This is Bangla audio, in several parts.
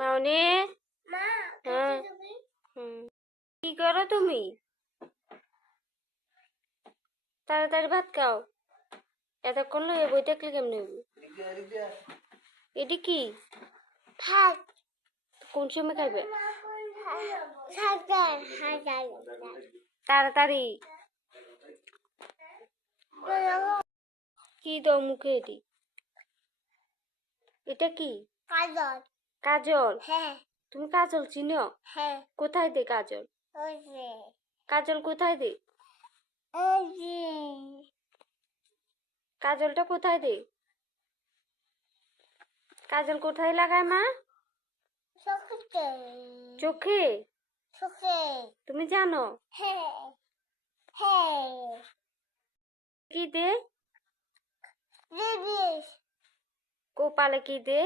মাউনি কি করো তুমি? তাড়াতাড়ি ভাত খাও। এতক্ষণ লইয়া বই থাকলে কেমনে হইব? এটি কি ভাত কোন সময় খাইবে? তাড়াতাড়ি তাড়াতাড়ি কি দাও মুখে? এটা কি? কাজল। কাজল? হ্যাঁ। তুমি কাজল চিনো? হ্যাঁ। কোথায় দে কাজল? ওই যে কাজল কোথায় দে? ওই যে কাজলটা কোথায় দে? কাজল কোথায় লাগায় মা? চোখে। চোখে? চোখে। তুমি জানো? হ্যাঁ। হ্যাঁ। কি দে? লিপিস। কপালে কি দে?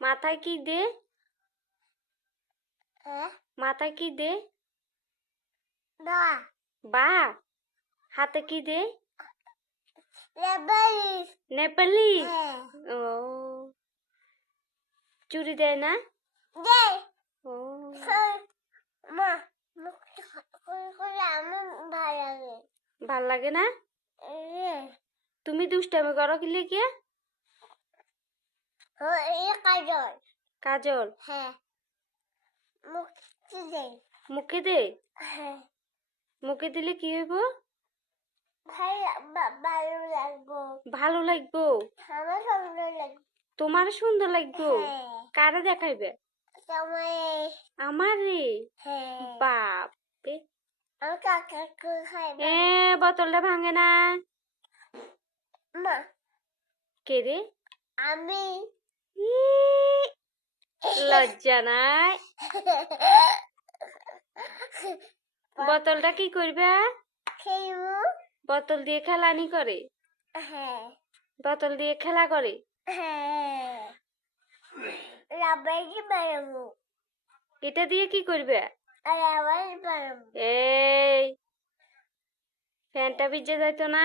মাথায় কি দে? হ্যাঁ। মাথায় কি দে? বা। বা। হাতে কি দে? লেবালিস। নেপালি? হ্যাঁ। ও চুরি দেয় না? দে। ও মা করে আমার ভালো লাগে। ভাল লাগে না? তুমি দুষ্টামি করো কি লিখে? কাজল। কাজল? হ্যাঁ। মুক্তি দে। মুখে দে? হ্যাঁ। মুখে দিলে কি হইব? ভালো লাগবো। ভালো লাগবো? আমার সুন্দর লাগবে। তোমার সুন্দর লাগবো? হ্যাঁ। কারে দেখাইবে? তোমার। আমারে? হ্যাঁ। বাপ রে। আমার কাকাকে খাইবে। বোতলটা ভাঙে না? মা কে রে? আমি লজ্জা নাই? বোতলটা কি করবে? খেলবো। বোতল দিয়ে খেলানি করে? হ্যাঁ। বোতল দিয়ে খেলা করে? হ্যাঁ। রাবারি বানাবো। এটা দিয়ে কি করবে? রাবারি বানাবো। এই ফ্যানটা ভিজে যাইতো না?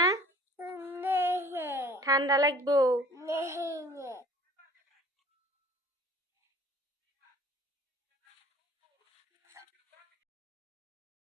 নেহে। ঠান্ডা লাগবো? নেহে।